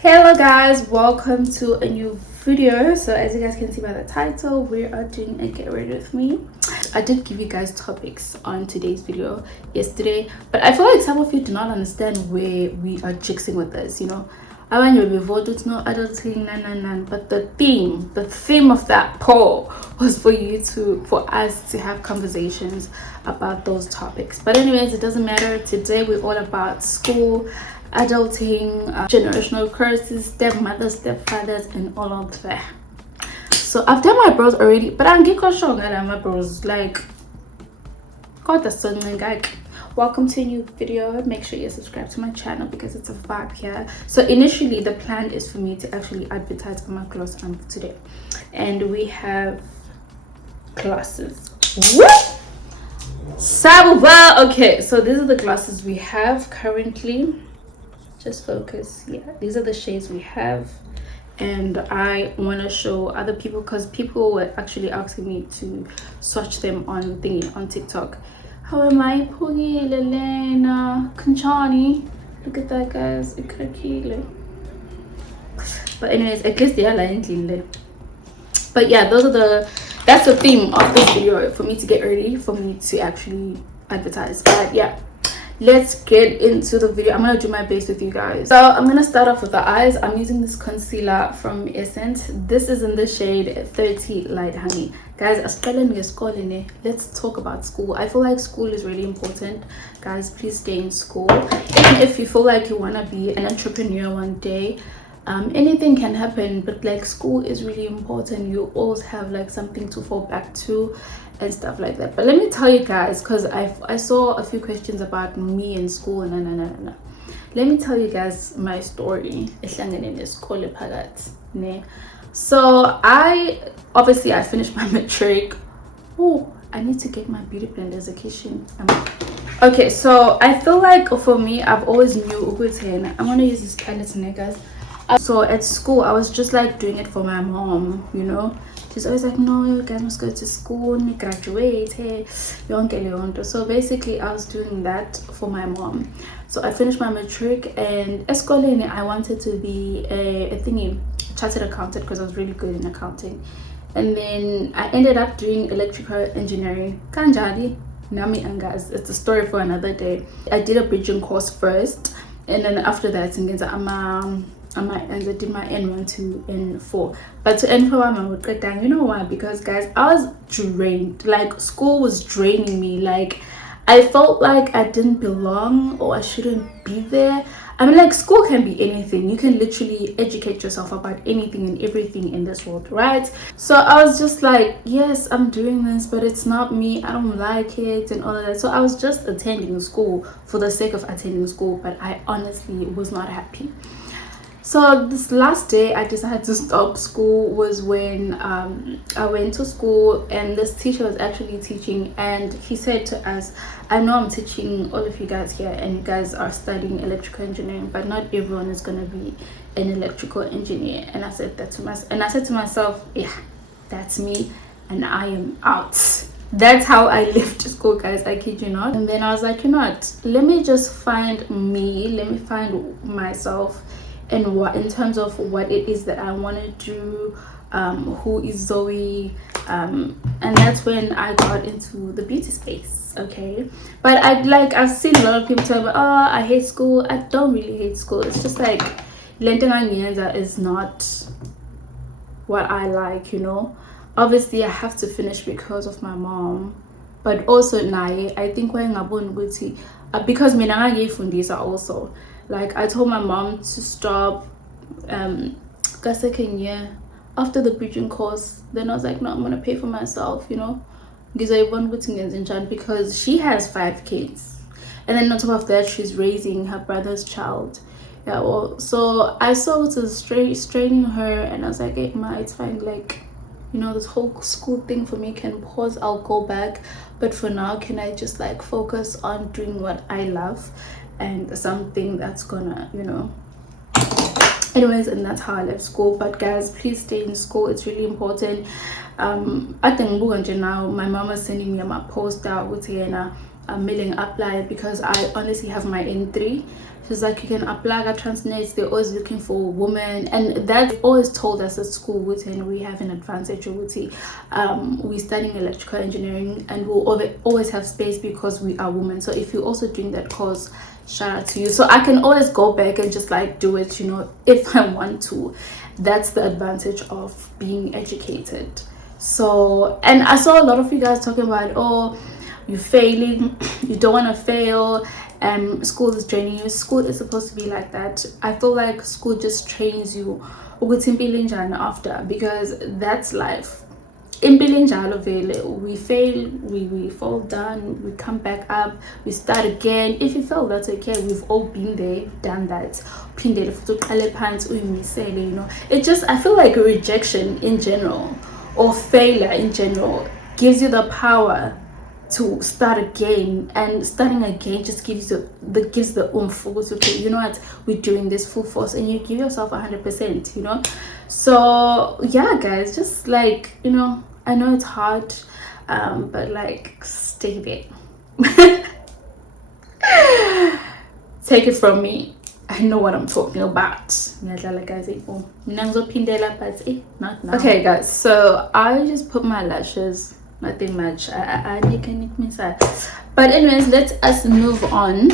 Hello guys, welcome to a new video. So as you guys can see by the title, we are doing a get ready with me. I did give you guys topics on today's video yesterday, but I feel like some of you do not understand where we are jigsing with this, I want you to vote with no adulting, but the theme of that poll was for us to have conversations about those topics. But anyways, it doesn't matter. Today we're all about school, adulting, generational curses, stepmothers, stepfathers, and all of that. So I've done my brows already, but I'm getting strong at my brows. Like, got the sun, like. Welcome to a new video. Make sure you subscribe to my channel because it's a vibe here. So initially the plan is for me to actually advertise on my class today, and we have classes. What? Okay, so these are the classes we have currently. Just focus. Yeah, these are the shades we have, and I want to show other people because people were actually asking me to swatch them on TikTok. How am I pulling Lelena Kanchani? Look at that, guys. But anyways, at least they are lying clean. But yeah, that's the theme of this video, for me to get ready, for me to actually advertise. But yeah, let's get into the video. I'm gonna do my best with you guys. So I'm gonna start off with the eyes. I'm using this concealer from Essence. This is in the shade 30 Light Honey. Guys, let's talk about school. I feel like school is really important. Guys, please stay in school. Even if you feel like you want to be an entrepreneur one day, anything can happen, but like school is really important. You always have like something to fall back to and stuff like that. But let me tell you guys, because I saw a few questions about me in school and let me tell you guys my story. So I finished my matric. Oh, I need to get my beauty blend execution. Okay, so I feel like for me, I've always knew I'm gonna use this palette today, guys. So at school, I was just like doing it for my mom, She's always like, no, you guys must go to school and graduate. Hey, so basically, I was doing that for my mom. So I finished my matric, and escolene, I wanted to be a thingy, chartered accountant, because I was really good in accounting. And then I ended up doing electrical engineering. Kanjali, Nami Angas. It's a story for another day. I did a bridging course first, and then after that, I did my N1 to N4. But to N4, I would get down. You know why? Because guys, I was drained. Like, school was draining me. Like, I felt like I didn't belong or I shouldn't be there. I mean, like, school can be anything. You can literally educate yourself about anything and everything in this world, right? So I was just like, yes, I'm doing this, but it's not me. I don't like it and all of that. So I was just attending school for the sake of attending school, but I honestly was not happy. So this last day I decided to stop school was when I went to school, and this teacher was actually teaching, and he said to us, I know I'm teaching all of you guys here and you guys are studying electrical engineering, but not everyone is going to be an electrical engineer. And I said to myself, yeah, that's me, and I am out. That's how I left school, guys. I kid you not. And then I was like, you know what, let me just find me, let me find myself, and what in terms of what it is that I want to do, who is Zoe, and that's when I got into the beauty space. Okay, but I've seen a lot of people tell me, oh, I hate school. I don't really hate school. It's just like Lentenganyenza is not what I like, Obviously I have to finish because of my mom, but also naye I think when because mina ngayifundisa also. Like, I told my mom to stop second year after the bridging course. Then I was like, no, I'm gonna pay for myself, because she has 5 kids, and then on top of that she's raising her brother's child. Yeah, well, so I saw it as straining her, and I was like, hey ma, it's fine, like, this whole school thing for me can pause. I'll go back, but for now, can I just like focus on doing what I love and something that's gonna, anyways. And that's how I left school. But guys, please stay in school. It's really important. I think now my mom is sending me my post out with milling apply because I honestly have my N3. She's like, you can apply at Transnet, they're always looking for women, and that's always told us at school with, and we have an advantage with we're studying electrical engineering and we'll always have space because we are women. So if you're also doing that course, shout out to you. So I can always go back and just like do it, you know, if I want to. That's the advantage of being educated. So, and I saw a lot of you guys talking about, oh, you're failing, you don't want to fail, school is draining you. School is supposed to be like that. I feel like school just trains you after, because that's life. We fail, we fall down, we come back up, we start again. If you fail, that's okay. We've all been there, done that. You know, it just, I feel like rejection in general or failure in general gives you the power to start again, and starting again just gives you the oomph. Okay, you know what, we're doing this full force, and you give yourself 100%, you know. So yeah guys, just like, you know, I know it's hard, but like, stay there. Take it from me, I know what I'm talking about. Not now. Okay guys, so I just put my lashes, nothing much. I can make me. But anyways, let us move on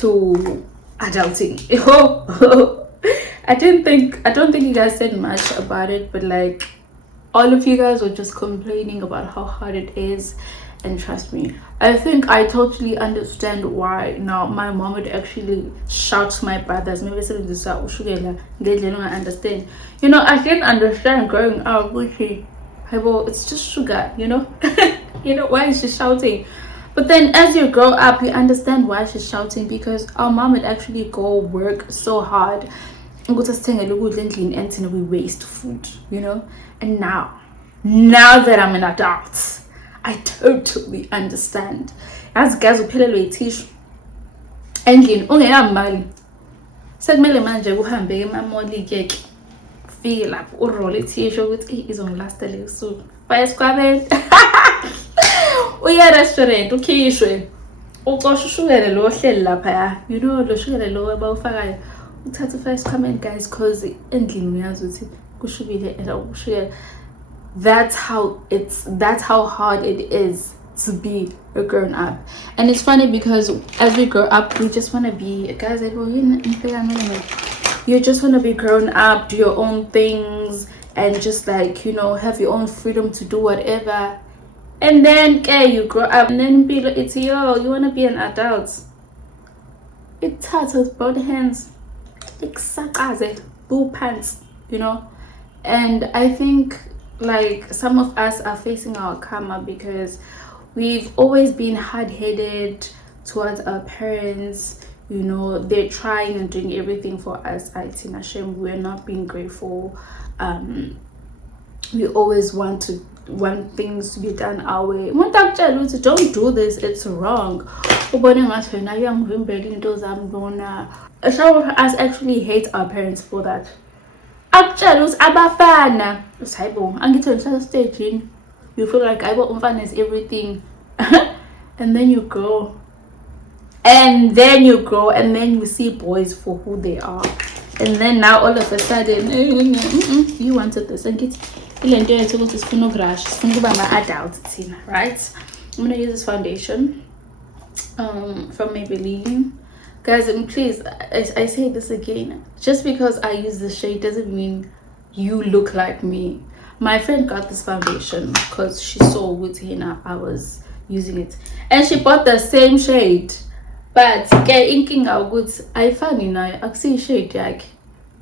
to adulting. I don't think you guys said much about it, but like, all of you guys were just complaining about how hard it is. And trust me, I think I totally understand why now my mom would actually shout to my brothers. Maybe this I understand. You know, I didn't understand growing up, well, it's just sugar, you know. You know, why is she shouting? But then as you grow up, you understand why she's shouting, because our mom would actually go work so hard and we waste food, you know. And now that I'm an adult, I totally understand. As guys uphelelwe ithishu endlini ungenamali, sekumele manje uhambe emamoli ke fike lapho uroll ithishu ukuthi izongilastela usuku bayesikwabela. Uya restaurant ukhishwe uqosha ushukela lo ohleli lapha ya, you know, lo shukela lo abawufakayo uthatha first comment guys, cause endlini uyazi ukuthi kushukile and ushukela. That's how hard it is to be a grown up. And it's funny because as we grow up, we just want to be guys, you just want to be grown up, do your own things, and just like, you know, have your own freedom to do whatever. And then you grow up, and then it's you want to be an adult. It touches both hands, like bull pants, you know. And I think like some of us are facing our karma because we've always been hard-headed towards our parents. You know, they're trying and doing everything for us. We're not being grateful. We always want things to be done our way. Don't do this, it's wrong. Some of us actually hate our parents for that. Actually, abafana sayibo angithola stage, you feel like umfana is everything. And then you grow, and then you see boys for who they are, and then now all of a sudden you wanted this, and get ilento yethu ukuthi sifuna ukrush, sifuna ukuba ama-adult thina, right? I'm gonna use this foundation from Maybelline. Guys, and please, I say this again, just because I use this shade doesn't mean you look like me. My friend got this foundation because she saw with Hina I was using it, and she bought the same shade. But inking out good, I found I see shade like,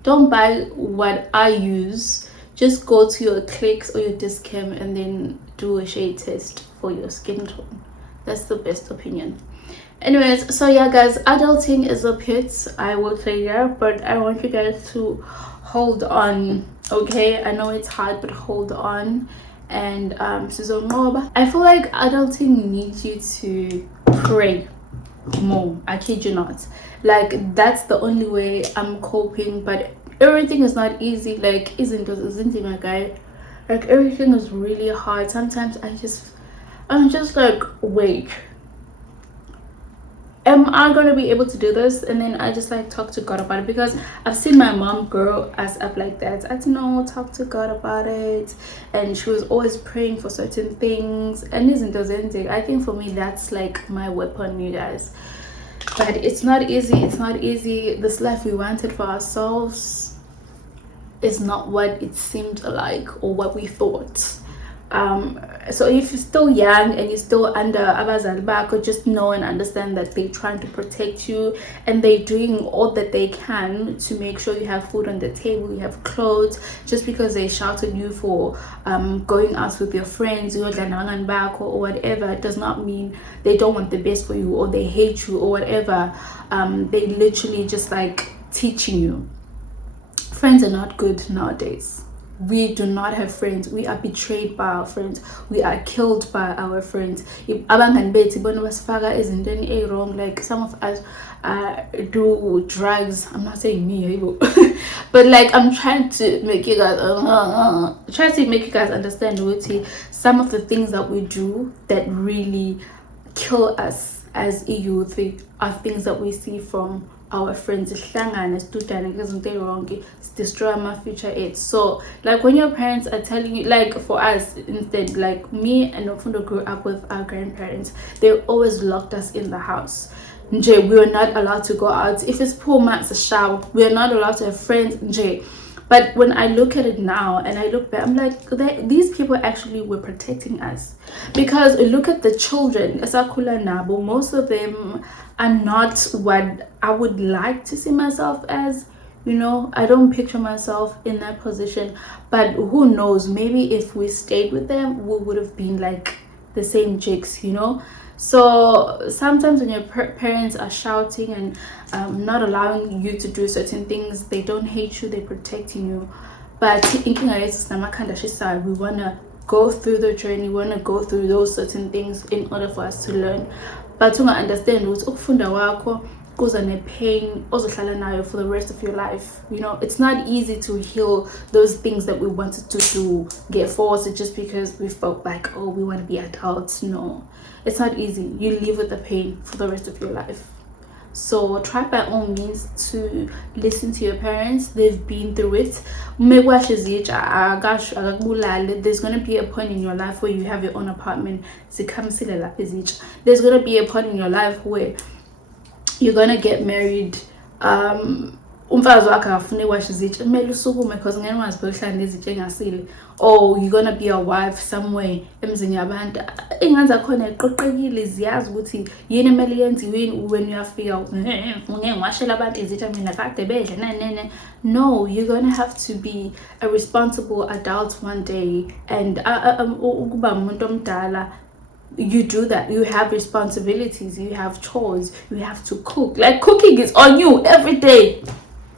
don't buy what I use. Just go to your Clicks or your Discam and then do a shade test for your skin tone. That's the best opinion. Anyways, so yeah guys, adulting is a pit, I will say, yeah, but I want you guys to hold on, okay? I know it's hard, but hold on. And I feel like adulting needs you to pray more. I kid you not. Like, that's the only way I'm coping, but everything is not easy. Like, isn't my guy, like everything is really hard. Sometimes I'm just like, wait, am I going to be able to do this? And then I just like talk to God about it, because I've seen my mom grow us up like that. I don't know, talk to God about it, and she was always praying for certain things, and isn't anything. I think for me that's like my weapon, you guys. But it's not easy. It's not easy. This life we wanted for ourselves is not what it seemed like or what we thought. So if you're still young and you're still under abazali bakho, just know and understand that they're trying to protect you, and they're doing all that they can to make sure you have food on the table, you have clothes. Just because they shouted you for going out with your friends or whatever, it does not mean they don't want the best for you or they hate you or whatever. They literally just like teaching you. Friends are not good nowadays. We do not have friends. We are betrayed by our friends. We are killed by our friends. If abangani bethu bona basifaka ezintweni wrong, like some of us do drugs. I'm not saying me, but like I'm trying to make you guys understand what some of the things that we do that really kill us as a youth are things that we see from our friends. Destroy my future aids. So like when your parents are telling you, like for us instead, like me and Ofundo grew up with our grandparents. They always locked us in the house. We were not allowed to go out. If it's poor man's a shower, we are not allowed to have friends. But when I look at it now and I look back, I'm like, these people actually were protecting us. Because look at the children, most of them are not what I would like to see myself as. I don't picture myself in that position. But who knows, maybe if we stayed with them, we would have been like the same chicks, So sometimes when your parents are shouting and not allowing you to do certain things, they don't hate you, they're protecting you. But we want to go through the journey, we want to go through those certain things in order for us to learn. But to understand goes on a pain for the rest of your life. It's not easy to heal those things that we wanted to do, get forced just because we felt like, oh, we want to be adults. No, it's not easy. You live with the pain for the rest of your life. So try by all means to listen to your parents. They've been through it. There's going to be a point in your life where you have your own apartment. There's going to be a point in your life where you're gonna get married. Umfazi wakhe akafuna iwash izitsha, kumele usukume because ngeke wazi ukuhlala nezitsha engasile. Or you're gonna be a wife somewhere emzini yabantu. Ingane zakhona iqoqekile, ziyazi ukuthi yini emele yenziwe when uyafika ngeke ngiwashela abantu izitsha mina kade bedla nene. No, you're gonna have to be a responsible adult one day, and ukuba umuntu omdala, you do that. You have responsibilities, you have chores, you have to cook. Like cooking is on you every day.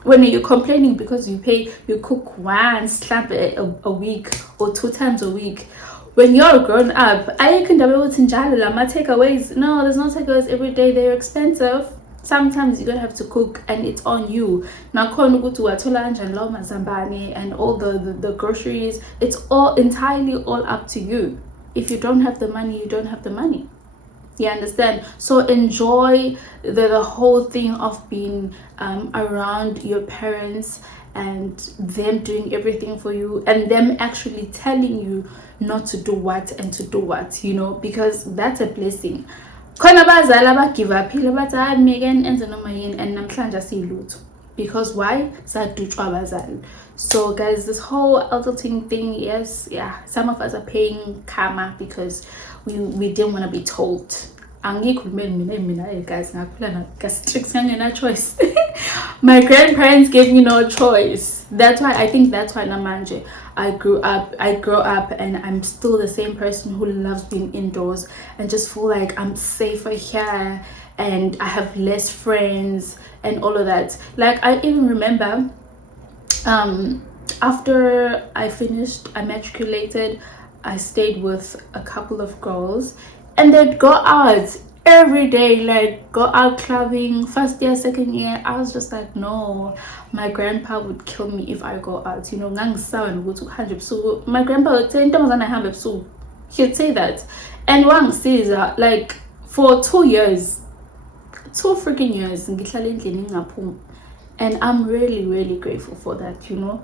When you're complaining because you cook once a week or 2 times a week. When you're grown up, I can takeaways. No, there's no takeaways every day. They're expensive. Sometimes you're gonna have to cook, and it's on you. Now and all the groceries, it's all entirely all up to you. If you don't have the money, you don't have the money. You understand? So enjoy the whole thing of being around your parents and them doing everything for you, and them actually telling you not to do what and to do what, because that's a blessing. Khona abazali abagive-aphile bathi hayi Megan enze noma yini, and namhlanje asilutho. Because why? Sadutshwa abazali. So guys, this whole Aldulting thing, yes, yeah, some of us are paying karma because we didn't want to be told. Guys, choice. My grandparents gave me no choice. That's why namanje I grow up and I'm still the same person who loves being indoors and just feel like I'm safer here and I have less friends and all of that. Like I even remember after I matriculated, I stayed with a couple of girls, and they'd go out every day, like go out clubbing. First year, second year, I was just like, no, my grandpa would kill me if I go out. My grandpa would say, he'd say that. And one Caesar, like for 2 years, 2 freaking years ngihlala endlini ngingaphumi, and I'm really grateful for that, you know.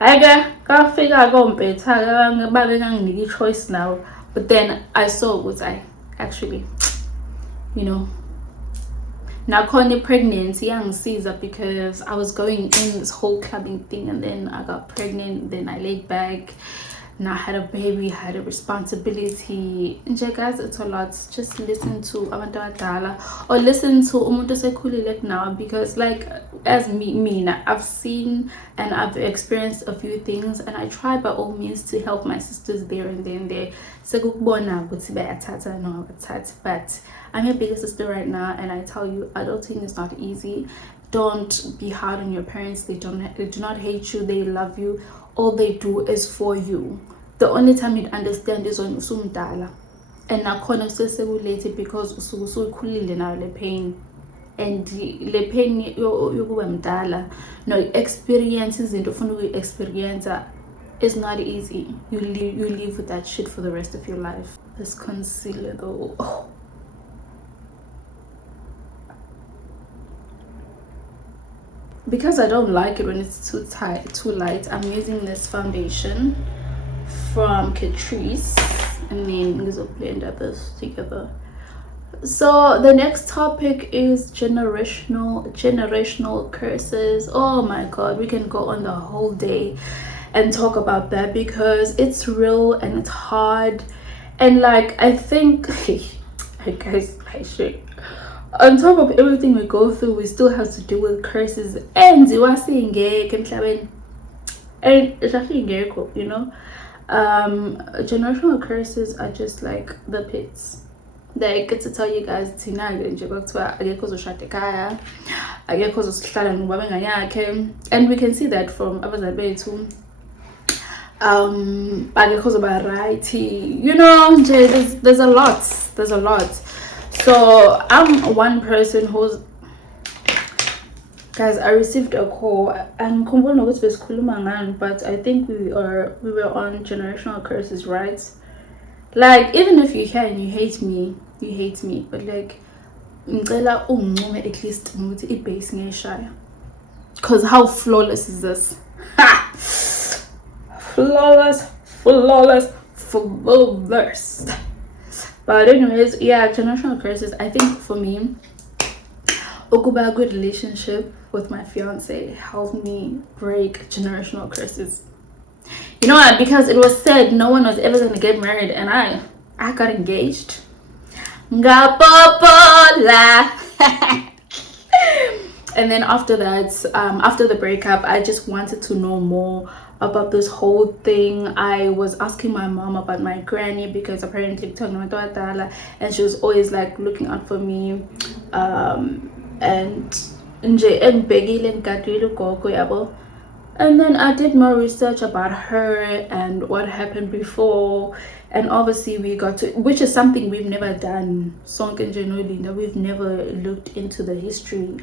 Ake kafika kompetha babe nganginika i-choice now, but then I saw what I actually, you know, nakhona pregnancy yangisiza because I was going in this whole clubbing thing, and then I got pregnant, then I laid back, and I had a baby, had a responsibility. Nje guys, it's a lot. Just listen to abantu abadala or listen to umuntu osekhulile now, because like as me, I've seen and I've experienced a few things, and I try by all means to help my sisters there and then there. Sekukubona ukuthi bayathatha noma abathathi, but I'm your bigger sister right now, and I tell you, adulting is not easy. Don't be hard on your parents. They do not hate you. They love you. All they do is for you. The only time you'd understand is when usumdala, and nakhona sesekulate because usukhulile nayo le pain, and le pain yokuba mdala no experience izinto ufuna ukuyi-experience is not easy. You live with that shit for the rest of your life. This concealer though, oh. Because I don't like it when it's too tight, too light, I'm using this foundation from Catrice, and then I'm gonna blend this together. So the next topic is generational curses. Oh my god, we can go on the whole day and talk about that because it's real and it's hard, and like I think guys, I should, on top of everything we go through, we still have to deal with curses, and you know. Generational curses are just like the pits. They get to tell you guys tonight, and we can see that from abazali bethu, because of variety, you know. There's a lot. So I'm one person who's, guys, I received a call, and but I think we were on generational curses, right? Like, even if you're here and you hate me, but like ngicela ungincome at least ukuthi ibase ngeshaya, because how flawless is this? Ha! flawless. But anyways, yeah, generational curses. I think for me, ukuba a good relationship with my fiance helped me break generational curses. You know what? Because it was said no one was ever gonna get married, and I got engaged. Ngapopola. And then after that, after the breakup, I just wanted to know more about this whole thing. I was asking my mom about my granny, because apparently and she was always like looking out for me, and and then I did more research about her and what happened before, and obviously we got to, which is something we've never done, we've never looked into the history,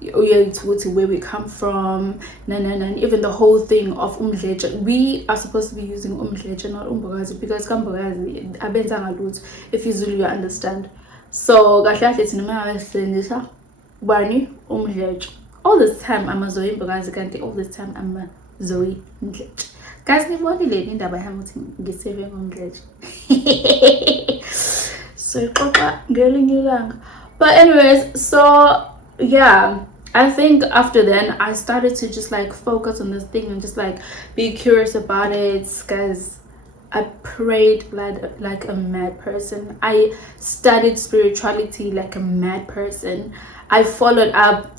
where we come from, and even the whole thing of umdleja. We are supposed to be using umdleja, not umbogazi, because kambogazi abenza ngalutho, if you understand. So bani umdleja. All this time I'm a Zoe imbogazi, kanti all this time I'm a Zoe umdleja. Guys, nibonile indaba yami ukuthi ngiseve umdleja. So ngelinye ilanga. But anyways, so yeah, I think after then I started to just like focus on this thing and just like be curious about it, guys. I prayed like a mad person. I studied spirituality like a mad person. I followed up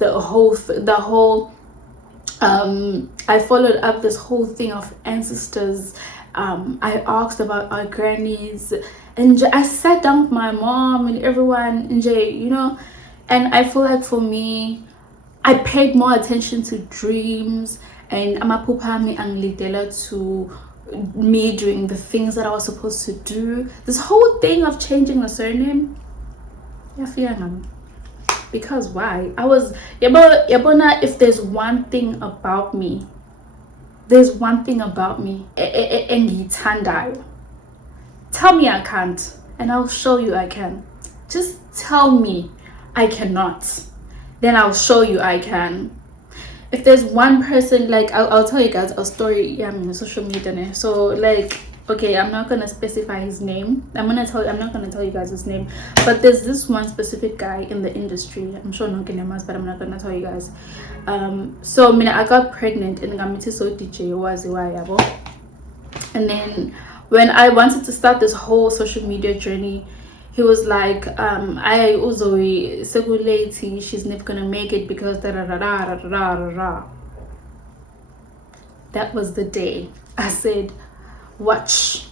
I followed up this whole thing of ancestors. I asked about our grannies, and I sat down with my mom and everyone, and you know, and I feel like for me, I paid more attention to dreams, and amapupami anglidela to me doing the things that I was supposed to do. This whole thing of changing the surname, because why? I was yabona, if there's one thing about me, engiyithandayo. Tell me I can't, and I'll show you I can. Just tell me I cannot, then I'll show you I can. If there's one person, like I'll tell you guys a story. Yeah, I'm on social media. So like, okay, I'm not gonna specify his name. I'm not gonna tell you guys his name. But there's this one specific guy in the industry. I'm sure no names, but I'm not gonna tell you guys. So I got pregnant and I so DJ was and then when I wanted to start this whole social media journey, he was like, I uzoe segulati, she's never gonna make it because da da da da da da da da. That was the day I said, watch.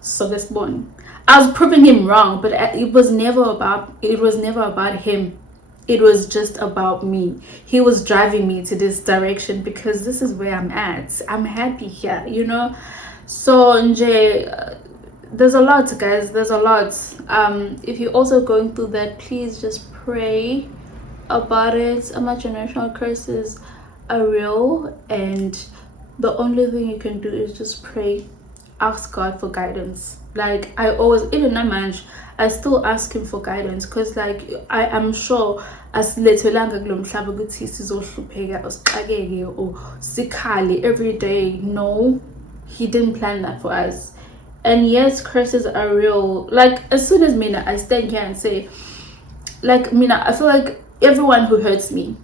So this born. I was proving him wrong, but it was never about him. It was just about me. He was driving me to this direction because this is where I'm at. I'm happy here, you know. So Nje, there's a lot, guys. There's a lot. If you're also going through that, please just pray about it. Generational curses are real, and the only thing you can do is just pray. Ask God for guidance. Like I always, even now, I still ask him for guidance because like I am sure as little or sikhali every day. No, he didn't plan that for us. And yes, curses are real. Like as soon as I stand here and say, like I feel like everyone who hurts me,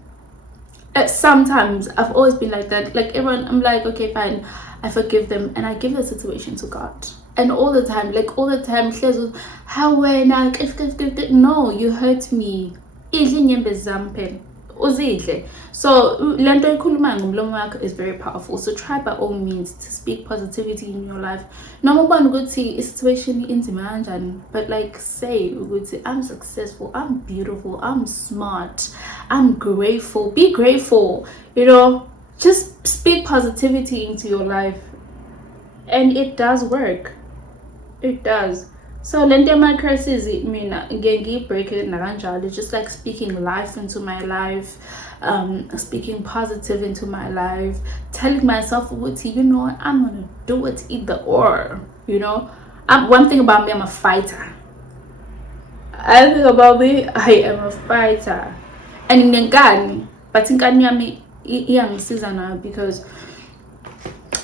sometimes I've always been like that. Like everyone, I'm like, okay, fine, I forgive them and I give the situation to God. And all the time, she says, how when no, you hurt me. So lento ikhuluma ngomlomo wakho is very powerful. So try by all means to speak positivity in your life. Noma ubona ukuthi isituation inzima kanjani, but like say ukuthi I'm successful, I'm beautiful, I'm smart, I'm grateful. Be grateful, you know. Just speak positivity into your life, and it does work. It does. So lento my curses break it nakanjalo. It's just like speaking life into my life, speaking positive into my life, telling myself, you know what, I'm gonna do it either or, you know. One thing about me, I'm a fighter. I think about me, I am a fighter. And in the but in Kanyami now because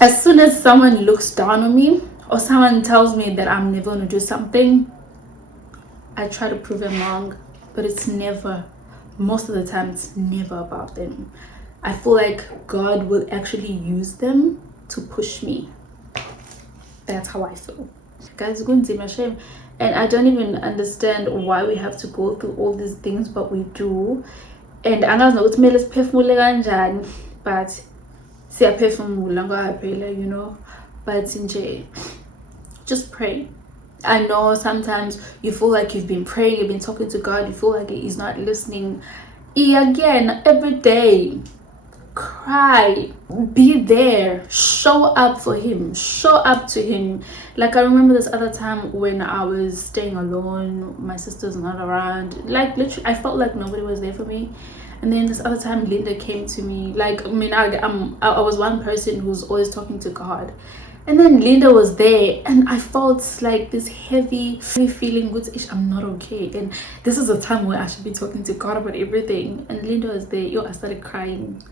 as soon as someone looks down on me or someone tells me that I'm never gonna do something, I try to prove them wrong, but it's never, most of the time, it's never about them. I feel like God will actually use them to push me. That's how I feel. Guys, going to my shame. And I don't even understand why we have to go through all these things, but we do. And I don't know what made us perfume, but see, I perfume longer, you know. But in J, just pray. I know sometimes you feel like you've been praying, you've been talking to God, you feel like he's not listening. Again, every day, cry, be there, show up for him, show up to him. Like I remember this other time when I was staying alone, my sister's not around, like literally I felt like nobody was there for me. And then this other time Linda came to me. Like I was one person who's always talking to God, and then Linda was there and I felt like this heavy feeling, good, I'm not okay, and this is a time where I should be talking to God about everything. And Linda was there. I started crying.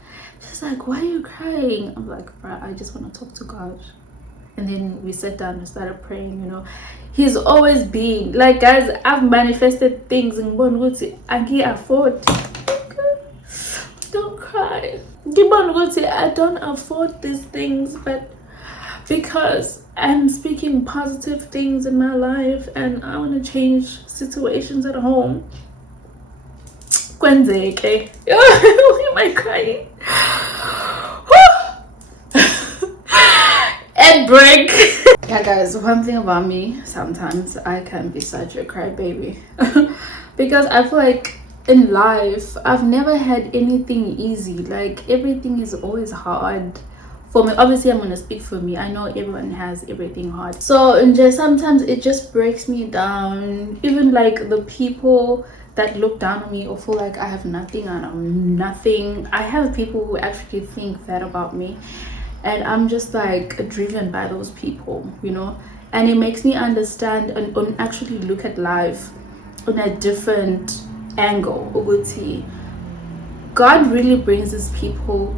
She's like, why are you crying? I'm like, I just want to talk to God. And then we sat down and started praying, you know. He's always been like, guys, I've manifested things in Bonguti and he afford. Don't cry. I don't afford these things, but because I'm speaking positive things in my life and I want to change situations at home. Kwenzeke. Why am I crying? And break. Yeah, guys, one thing about me, sometimes I can be such a crybaby. Because I feel like in life I've never had anything easy. Like everything is always hard for me. Obviously I'm gonna speak for me. I know everyone has everything hard, so sometimes it just breaks me down. Even like the people that look down on me or feel like I have nothing and I'm nothing, I have people who actually think that about me, and I'm just like driven by those people, you know. And it makes me understand and actually look at life on a different angle ukuthi God really brings his people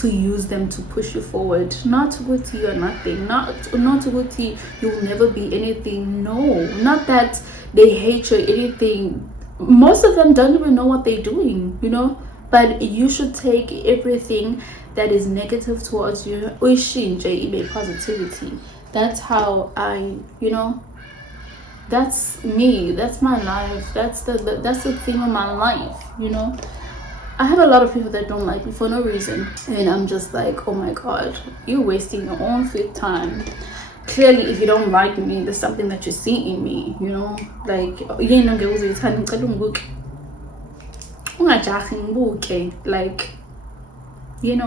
to use them to push you forward, not ukuthi you're nothing, not ukuthi you'll never be anything. No, not that they hate you or anything. Most of them don't even know what they're doing, you know. But you should take everything that is negative towards you, uyishintshe ibe positivity. That's how I, you know, that's me, that's my life, that's the thing of my life, you know. I have a lot of people that don't like me for no reason, and I'm just like, oh my god, you're wasting your own free time. Clearly, if you don't like me, there's something that you see in me, you know. Like, like, you know,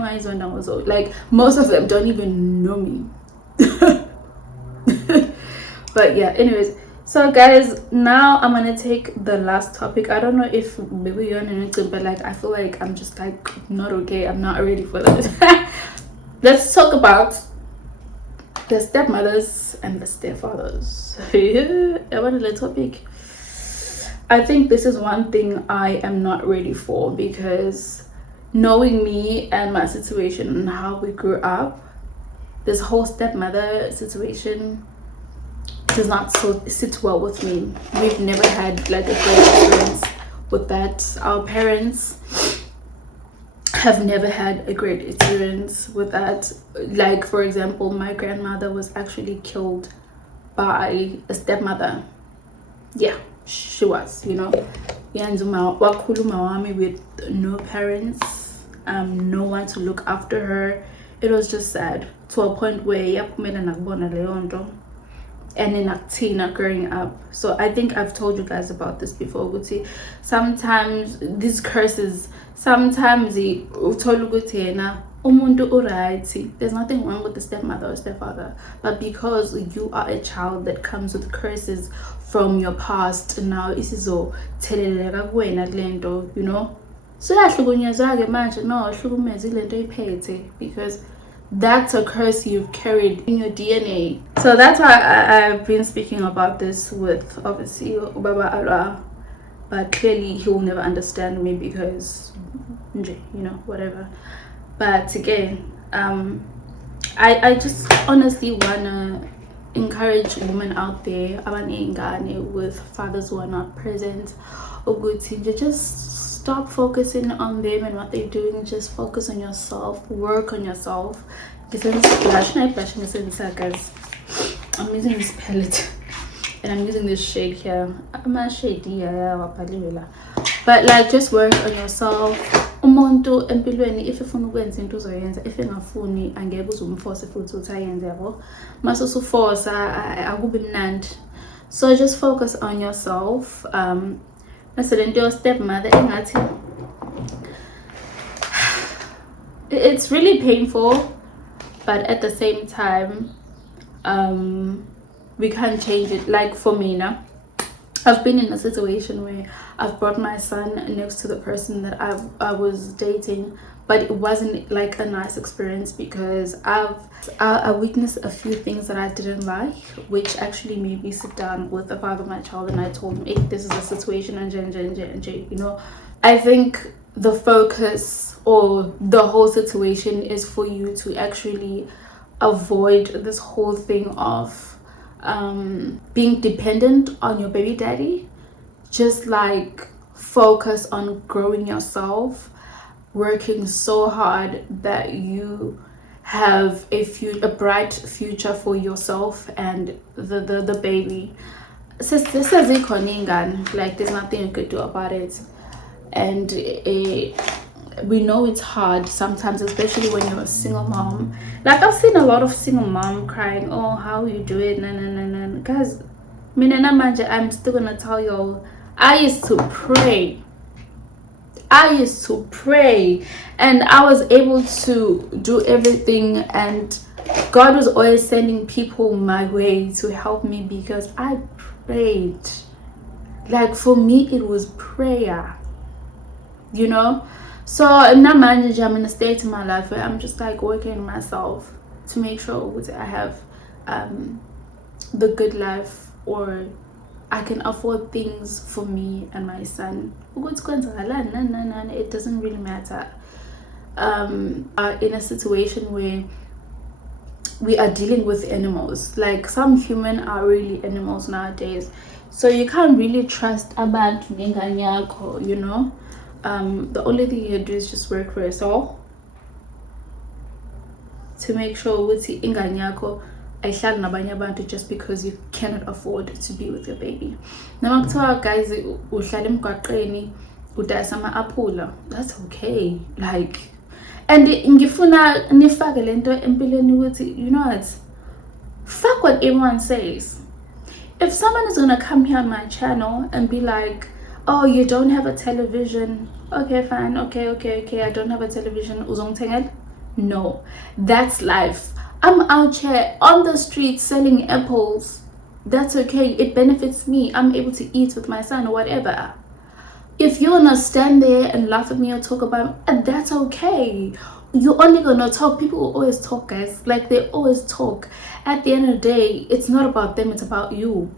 guys, when I was old, like, most of them don't even know me. But yeah, anyways, so guys, now I'm gonna take the last topic. I don't know if maybe you're on it, but like, I feel like I'm just like not okay, I'm not ready for that. Let's talk about the stepmothers and the stepfathers. I want a topic. I think this is one thing I am not ready for, because knowing me and my situation and how we grew up, this whole stepmother situation does not sit well with me. We've never had like a great experience with that. Our parents have never had a great experience with that. Like, for example, my grandmother was actually killed by a stepmother. Yeah, she was, you know. With no parents, no one to look after her. It was just sad to a point where and in Tina growing up. So I think I've told you guys about this before, Guti. Sometimes these curses, sometimes umuntu uright, there's nothing wrong with the stepmother or stepfather, but because you are a child that comes with curses from your past, now isizo theleleka kuwena lento, you know. So yahlukunyezwa-ke manje no hlukumeza ilento iphethe, because that's a curse you've carried in your DNA. So that's why I've been speaking about this with obviously Baba Alwa, but clearly he will never understand me because, you know, whatever. But again, I just honestly wanna encourage women out there with fathers who are not present, or good to just stop focusing on them and what they're doing. Just focus on yourself, work on yourself. Guys, I'm using this palette and I'm using this shade here. I'm not shady, but like, just work on yourself. Umuntu empilweni, if ufuna ukwenza into uzoyenza, if engafuni angeke uzumforce futhi uthi ayenze, yabo. Mase usuforce akubi mnandi. So just focus on yourself. Mase lento yo stepmother engathi it's really painful, but at the same time we can't change it. Like for me now, I've been in a situation where I've brought my son next to the person that I was dating, but it wasn't like a nice experience, because I witnessed a few things that I didn't like, which actually made me sit down with the father of my child, and I told him, hey, this is a situation, and you know. I think the focus or the whole situation is for you to actually avoid this whole thing of being dependent on your baby daddy. Just like focus on growing yourself, working so hard that you have a bright future for yourself and the baby. Like, there's nothing you could do about it. And we know it's hard sometimes, especially when you're a single mom. Like, I've seen a lot of single mom crying, oh, how you do it, guys. I'm still gonna tell y'all, I used to pray, and I was able to do everything, and God was always sending people my way to help me because I prayed. Like, for me it was prayer, you know. So now I'm in a state in my life where I'm just like working on myself to make sure I have the good life, or I can afford things for me and my son. It doesn't really matter. In a situation where we are dealing with animals, like some human are really animals nowadays, so you can't really trust abantu ngenganyakho, you know. The only thing you do is just work for yourself to make sure ukuthi ingane yakho ayihlali nabanye abantu just because you cannot afford to be with your baby. Noma kuthiwa guys uhlala emgwaqeni udayisa ama-aphula, that's okay, like. And ngifuna nifake lento empilweni ukuthi, you know what, fuck what everyone says. If someone is gonna come here on my channel and be like, oh, you don't have a television, okay, fine, okay, I don't have a television, uzongithengela? No, that's life. I'm out here on the street selling apples, that's okay, it benefits me, I'm able to eat with my son or whatever. If you wanna stand there and laugh at me or talk about me, that's okay. You're only gonna talk. People will always talk, guys, like they always talk. At the end of the day, it's not about them, it's about you.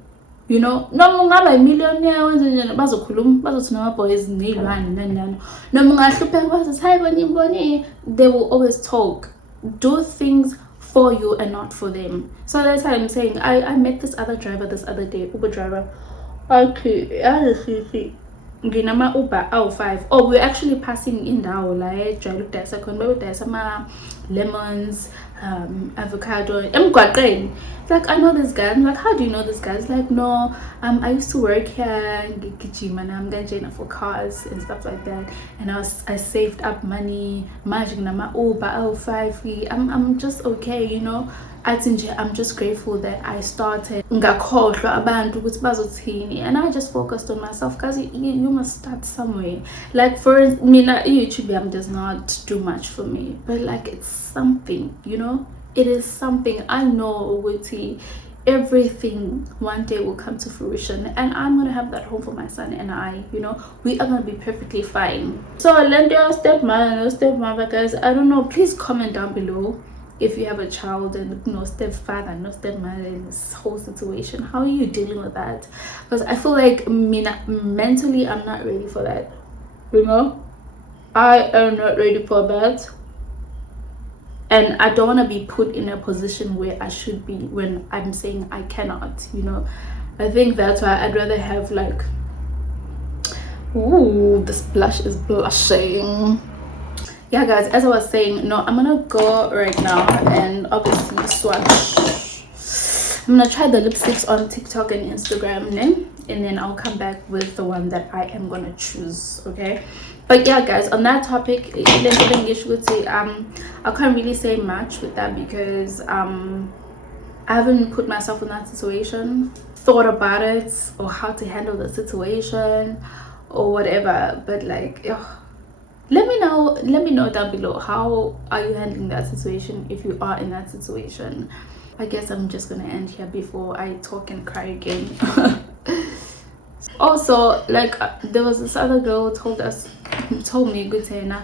You know, no ngaba millionaire wenze bazokhuluma bazothi nama boys nilwane nani noma ungahlupheka bazothi hayi bonibone, they will always talk. Do things for you and not for them. So that's why I'm saying I met this other driver this other day, Uber driver. Okay, nginama Uber awu-5. Oh, we're actually passing indawo la ejwayele ukudayisa khona, bebedayisa ama-lemons, avocado emgwaqeni. Like, I know this guy. I'm like, how do you know this guy? He's like, no, I used to work here ngigijima nami kanjena for cars and stuff like that, and I saved up money manje nginama Uber awu-5. I'm just okay, you know. I'm just grateful that I started ngakhohlwa abantu ukuthi bazothini, and I just focused on myself, because you must start somewhere. Like for me, YouTube does not do much for me, but like it's something, you know. It is something. I know ukuthi everything one day will come to fruition, and I'm gonna have that home for my son, and you know, we are gonna be perfectly fine. So lend your stepmother, guys, I don't know, please comment down below if you have a child and no stepfather, no stepmother in this whole situation. How are you dealing with that? Because I feel like mentally I'm not ready for that, you know. I am not ready for that, and I don't want to be put in a position where I should be when I'm saying I cannot, you know. I think that's why I'd rather have like, ooh, this blush is blushing. Yeah guys, as I was saying, no, I'm gonna go right now and obviously swatch. I'm gonna try the lipsticks on TikTok and Instagram, and then I'll come back with the one that I am gonna choose, okay? But yeah guys, on that topic, I can't really say much with that, because I haven't put myself in that situation, thought about it, or how to handle the situation or whatever. But like, let me know down below, how are you handling that situation if you are in that situation. I guess I'm just gonna end here before I talk and cry again. Also, like, there was this other girl who told me Gutena,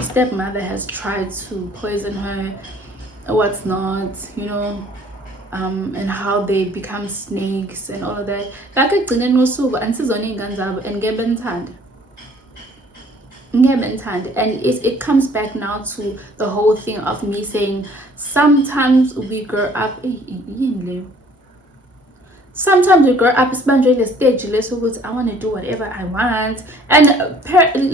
stepmother has tried to poison her, what's not, you know, and how they become snakes and all of that. And it comes back now to the whole thing of me saying sometimes we grow up especially the stage I want to do whatever I want, and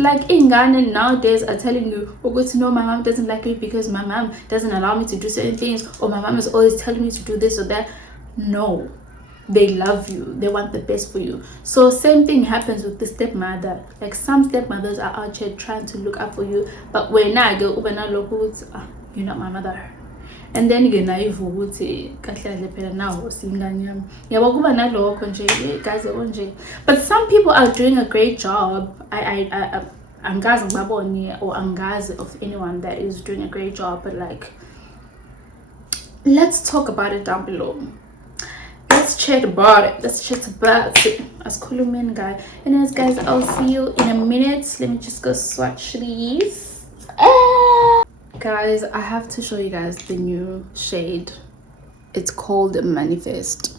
like in Ghana nowadays are telling you, no, my mom doesn't like me because my mom doesn't allow me to do certain things, or my mom is always telling me to do this or that. No, they love you, they want the best for you. So same thing happens with the stepmother. Like, some stepmothers are out here trying to look up for you, but when I go you're not my mother, and then you're naive ukuthi kahle phela nawo singane yami. Yabo kuba nalokho nje guys onje. But some people are doing a great job. Angazi ngibabone or angazi of anyone that is doing a great job, but like, let's talk about it down below. Let's chat about it. As cool men guy. Anyways guys, I'll see you in a minute. Let me just go swatch these. Guys, I have to show you guys the new shade. It's called Manifest.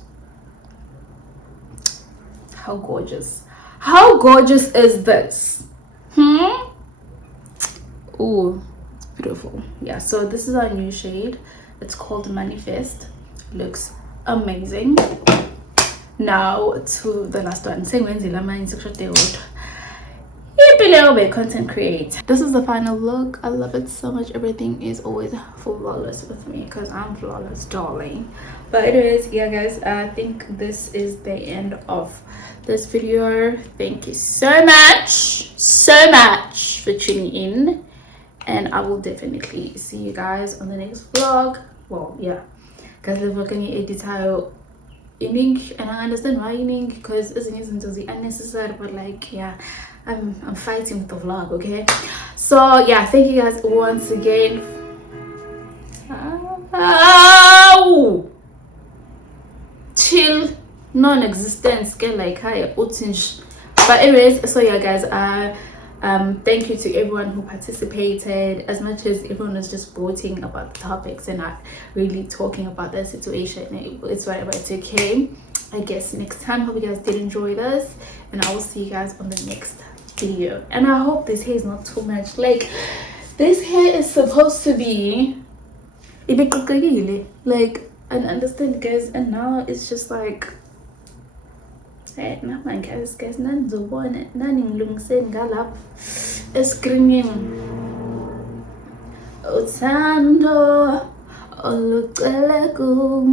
how gorgeous. How gorgeous is this? Oh, beautiful. Yeah, so this is our new shade. It's called Manifest. Looks amazing. Now to the last one. Content create. This is the final look. I love it so much. Everything is always flawless with me because I'm flawless, darling. But anyways, yeah guys, I think this is the end of this video. Thank you so much for tuning in, and I will definitely see you guys on the next vlog. Well, yeah, guys, we're going to edit how in, and I understand why in, because isn't unnecessary, but like, yeah, I'm fighting with the vlog. Okay, so yeah, thank you guys once again. Ow! Chill, non-existent scale like higher. But anyways, so yeah guys, thank you to everyone who participated. As much as everyone was just voting about the topics and not really talking about the situation, it's whatever, it's okay. I guess next time, hope you guys did enjoy this, and I will see you guys on the next video. And I hope this hair is not too much. Like, this hair is supposed to be like, I understand guys, and now it's just like, hey, man, guys, none the one, none in Lungsen Galap is screaming Otando Olukelegum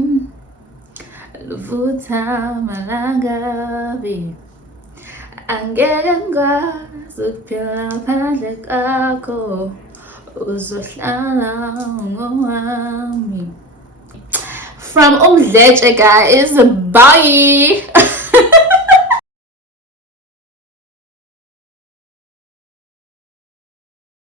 Luvuta Malagabi Angenga Zupila Padekako Uzohlala Ngwami. From Umdleche guys, bye.